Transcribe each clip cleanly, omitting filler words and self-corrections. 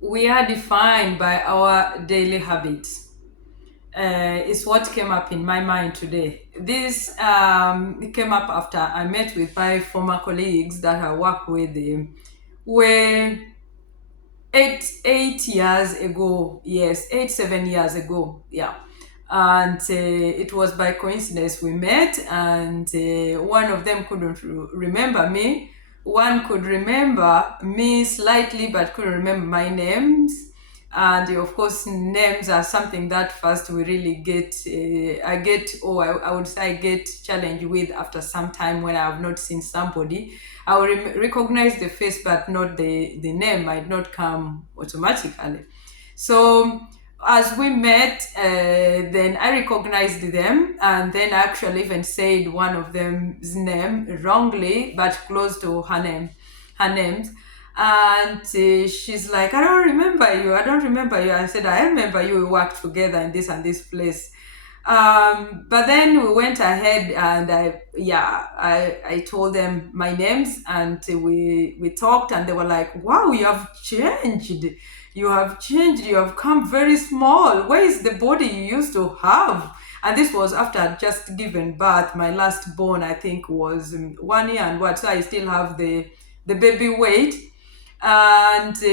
We are defined by our daily habits. Is what came up in my mind today. This came up after I met with my former colleagues that I work with. Where 8 years ago, yes, 8 7 years ago, yeah. And it was by coincidence we met, and one of them couldn't remember me. One could remember me slightly but couldn't remember my names. And of course, names are something that first we really get I get, or I would say I get challenged with after some time. When I have not seen somebody, I will recognize the face, but not the name might not come automatically. So as we met, then I recognized them, and then I actually even said one of them's name wrongly, but close to her name. And she's like, I don't remember you. I don't remember you. I said, I remember you. We worked together in this and this place. But then we went ahead, and I told them my names, and we talked, and they were like, wow, you have changed. You have changed. You have come very small. Where is the body you used to have? And this was after I'd just given birth. My last born, I think, was 1 year and what. So I still have the baby weight. And so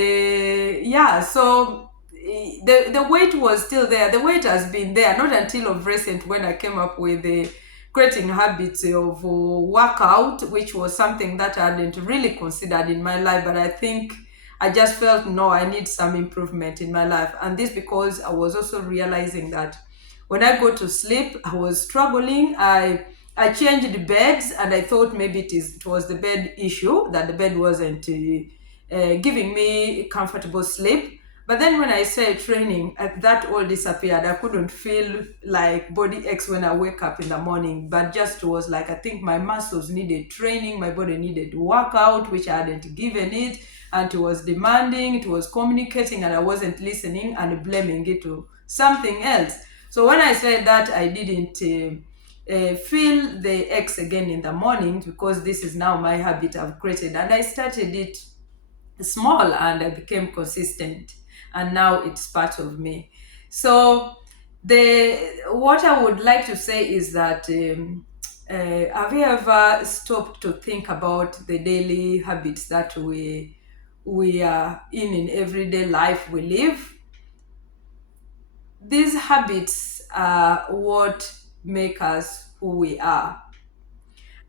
the weight was still there. The weight has been there, not until of recent when I came up with the creating habits of workout, which was something that I hadn't really considered in my life. But I think I just felt, no, I need some improvement in my life. And this because I was also realizing that when I go to sleep, I was struggling. I changed beds, and I thought maybe it was the bed issue, that the bed wasn't giving me comfortable sleep. But then when I started training, that all disappeared. I couldn't feel like body aches when I wake up in the morning, but just was like, I think my muscles needed training, my body needed workout, which I hadn't given it, and it was demanding, it was communicating, and I wasn't listening and blaming it to something else. So when I said that, I didn't feel the aches again in the morning, because this is now my habit I've created, and I started it small and I became consistent, and now it's part of me. So the what I would like to say is that have you ever stopped to think about the daily habits that we are in everyday life we live? These habits are what make us who we are.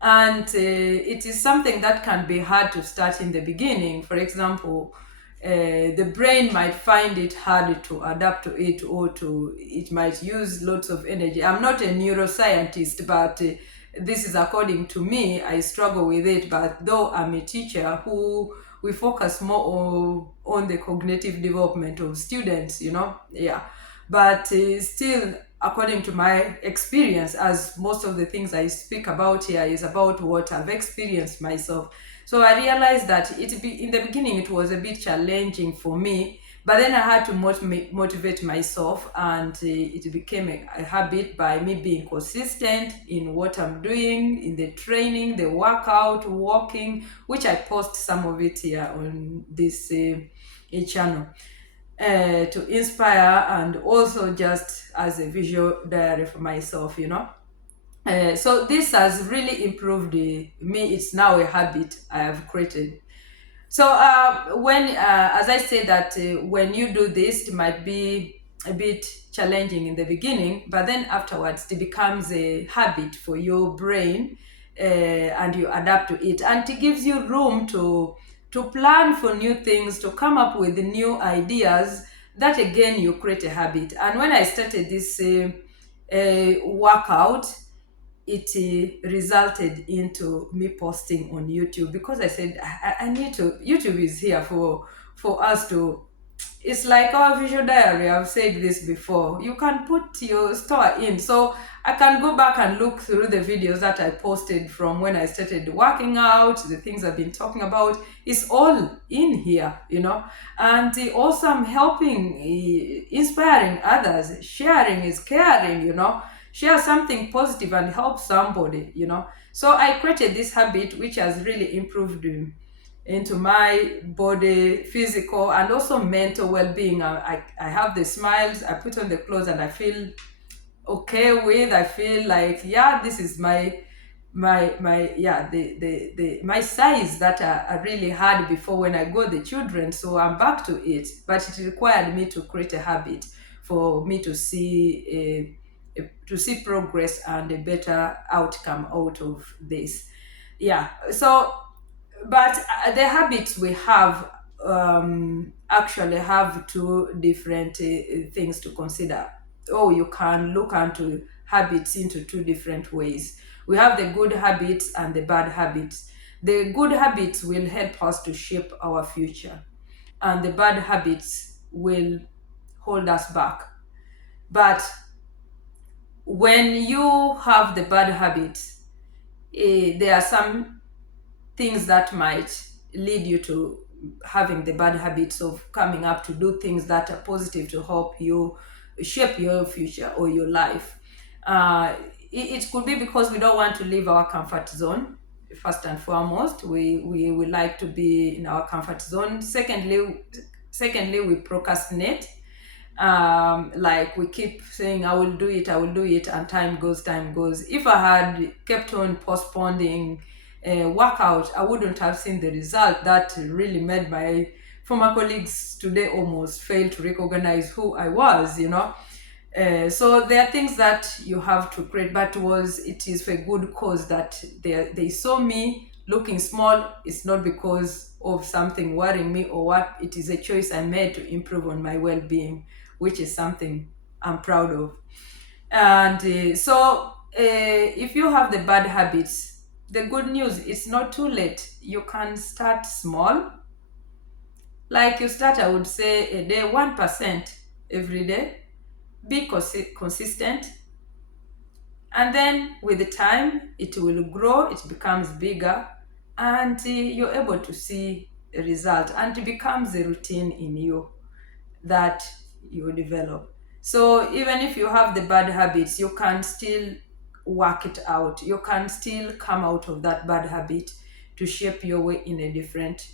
And it is something that can be hard to start in the beginning. For example, the brain might find it hard to adapt to it, or to it might use lots of energy. I'm not a neuroscientist, but this is according to me. I struggle with it, but though I'm a teacher who we focus more on the cognitive development of students, yeah. But still, according to my experience, as most of the things I speak about here is about what I've experienced myself. So I realized that in the beginning it was a bit challenging for me, but then I had to motivate myself, and it became a habit by me being consistent in what I'm doing, in the training, the workout, walking, which I post some of it here on this channel to inspire, and also just as a visual diary for myself. So this has really improved me. It's now a habit I have created. So as I said that when you do this, it might be a bit challenging in the beginning, but then afterwards it becomes a habit for your brain, and you adapt to it, and it gives you room to plan for new things, to come up with new ideas. That again, you create a habit. And when I started this workout, it resulted into me posting on YouTube, because I said I need to. YouTube is here for us to. It's like our visual diary. I've said this before. You can put your store in, so I can go back and look through the videos that I posted from when I started working out. The things I've been talking about is all in here. And also I'm helping, inspiring others. Sharing is caring. Share something positive and help somebody. So I created this habit which has really improved into my body, physical and also mental well-being. I have the smiles, I put on the clothes and I feel okay with. I feel like, yeah, this is my yeah, the my size that I really had before when I got the children. So I'm back to it, but it required me to create a habit for me to see to see progress and a better outcome out of this. Yeah. So but the habits we have actually have two different things to consider. Oh, you can look into habits into two different ways. We have the good habits and the bad habits. The good habits will help us to shape our future, and the bad habits will hold us back. But when you have the bad habits, there are some things that might lead you to having the bad habits of coming up to do things that are positive to help you shape your future or your life. It could be because we don't want to leave our comfort zone. First and foremost, we like to be in our comfort zone. Secondly, we procrastinate. Like we keep saying, I will do it, and time goes. If I had kept on postponing workout, I wouldn't have seen the result that really made my former colleagues today almost fail to recognize who I was, you know. So there are things that you have to create, but was it is for a good cause that they saw me looking small. It's not because of something worrying me or what. It is a choice I made to improve on my well-being, which is something I'm proud of. And if you have the bad habits, the good news, it's not too late. You can start small. Like you start, I would say, a day 1% every day. Be consistent, and then with the time it will grow, it becomes bigger, and you're able to see a result, and it becomes a routine in you that you develop. So even if you have the bad habits, you can still work it out. You can still come out of that bad habit to shape your way in a different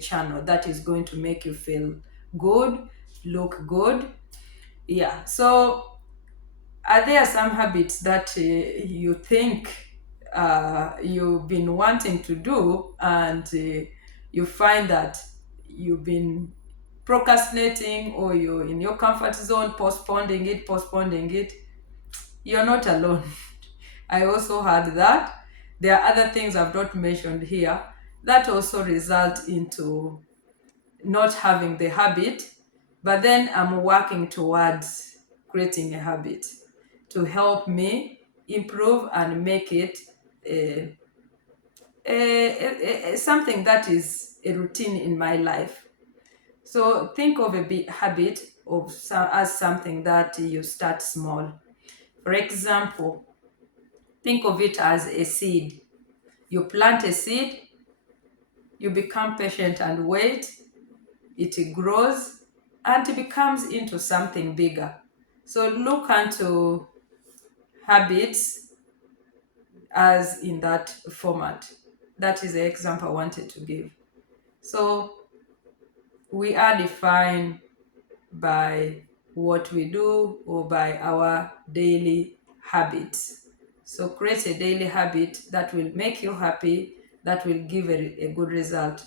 channel that is going to make you feel good, look good. Yeah. So are there some habits that you think you've been wanting to do, and you find that you've been procrastinating, or you're in your comfort zone, postponing it? You're not alone. I also had that. There are other things I've not mentioned here that also result into not having the habit, but then I'm working towards creating a habit to help me improve and make it something that is a routine in my life. So think of a bit habit as something that you start small. For example, think of it as a seed. You plant a seed, you become patient and wait, it grows, and it becomes into something bigger. So look into habits as in that format. That is the example I wanted to give. So we are defined by what we do or by our daily habits. So create a daily habit that will make you happy, that will give a good result.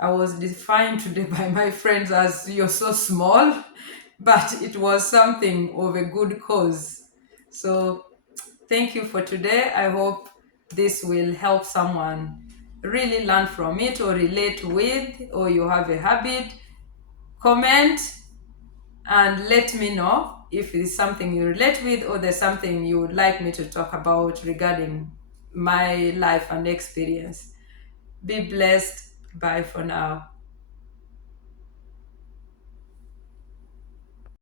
I was defined today by my friends as you're so small, but it was something of a good cause. So thank you for today. I hope this will help someone really learn from it or relate with, or you have a habit. Comment and let me know if it's something you relate with, or there's something you would like me to talk about regarding my life and experience. Be blessed. Bye for now.